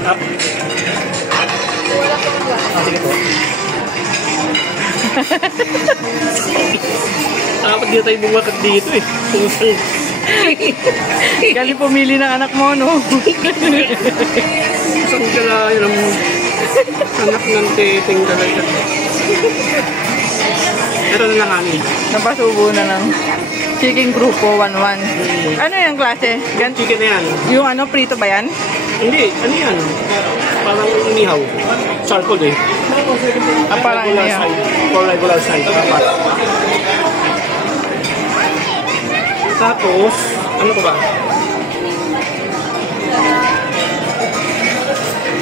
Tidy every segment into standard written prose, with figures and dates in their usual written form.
Up. Sige po. Dapat di tayo bumakad dito eh. Galing pumili ng anak mo, no? Saan ka na yun ang anak ng titing talaga. Ito na lang amin. Napasubo na ng chicken grupo 11. Ano yung klase? Chicken na yan. Yung ano, prito ba yan? Hindi, ano yan? Parang inihaw. Charcoal eh. Parang inihaw. For regular side. Tapos, ano pa ba?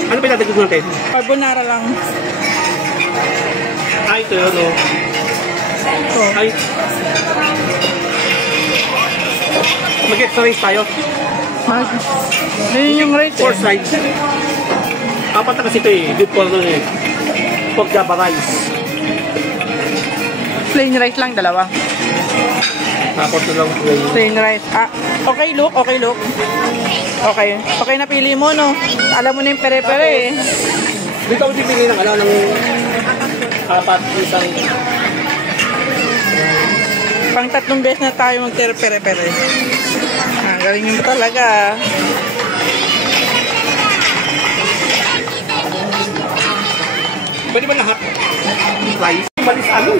Ano pinatagod natin? Carbonara lang. Ay, ito yun, no? Ay. Mag-extra rice tayo. Yun yung rate Four sides. Apat na kasi ito eh. Good for the pork java rice. Plain rice lang, dalawa. Apat na lang plain. Plain rice. Ah, okay, look. Okay, look. Okay. Okay, napili mo, no? Alam mo na yung pere-pere eh. Dito ako pipili ng ano, ng apat, isang... Pang 3 beses na tayo mag-pere-pere. Ah, galing mo talaga. Pwede ba lahat? Rice? Malis ano?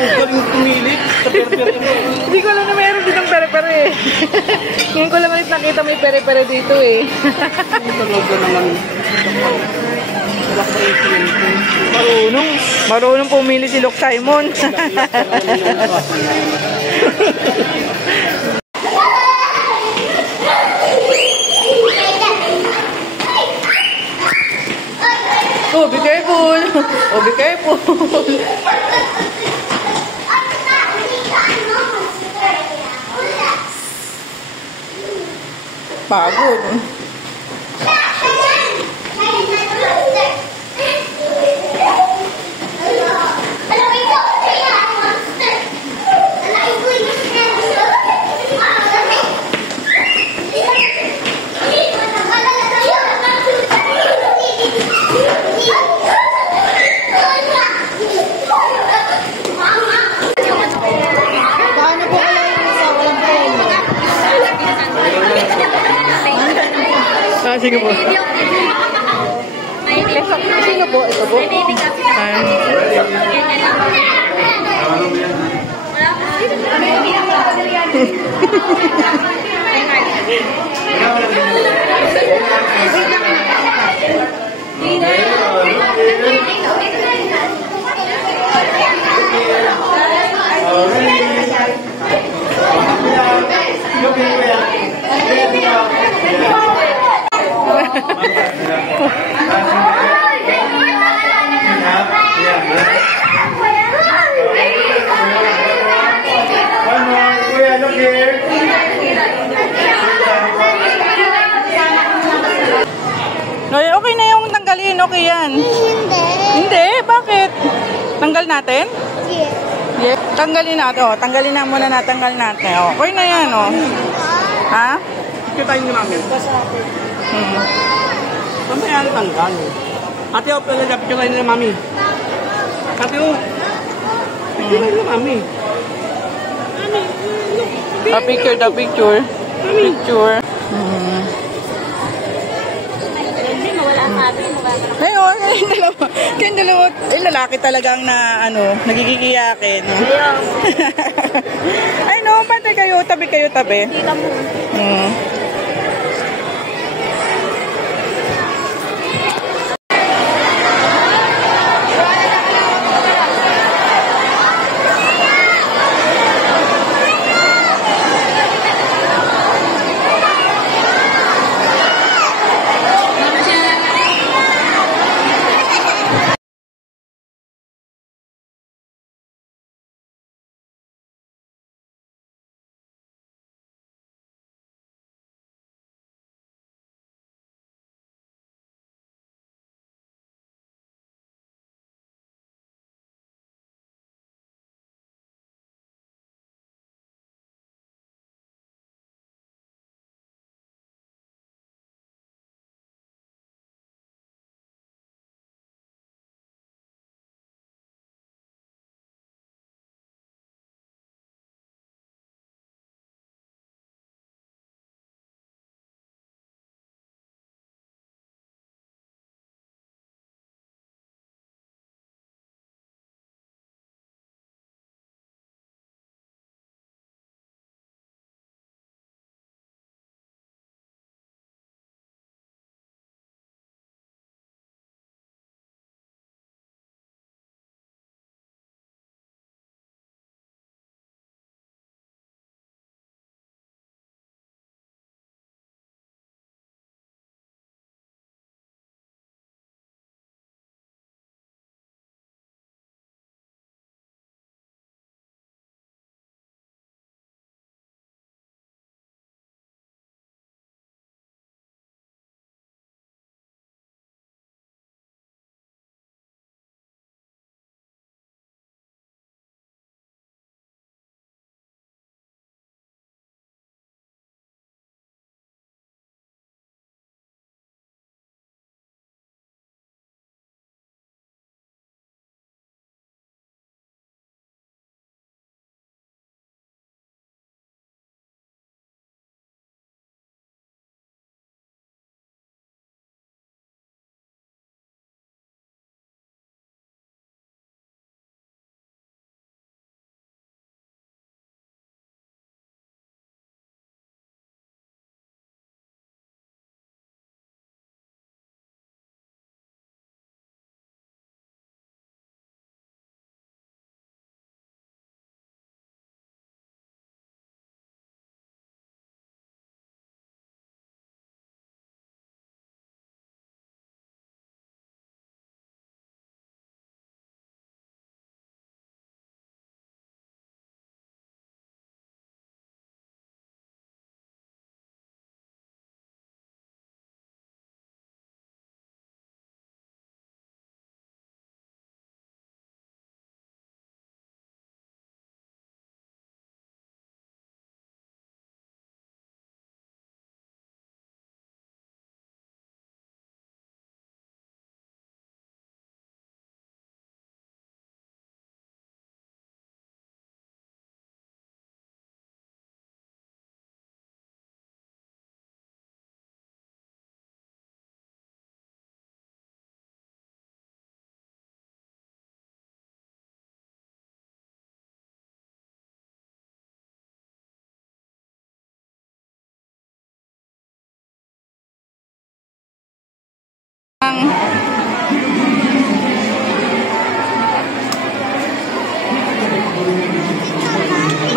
Galing pumili sa pere-pere mo. Hindi ko alam na meron ditong pere-pere eh. Ngayon ko lang ulit nakita may pere-pere dito eh. Talaga naman. Marunong pumili si Luke Simon. Oh, be careful. Oh, be careful. Pagod. Ah, sige po. Sino po? Ito po? Okay na yung tanggalin, okay yan. Hindi, bakit? Tanggal natin? Yeah. Tanggalin natin, oh. Tanggalin na muna natin, oh. Okay na yan, oh. Ha? Ito tayo ni Mami. Mamaya na tanggal. Ate, o, picture tayo ni Mami. Ate, o. Picture tayo ni Mami. Picture. Picture. Ngayon, kayong dalawa, lalaki talagang na, nagigigiyakin. Ay, no, pati kayo, tabi. Hindi ka mo.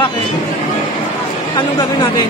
Bakit? Anong gagawin natin?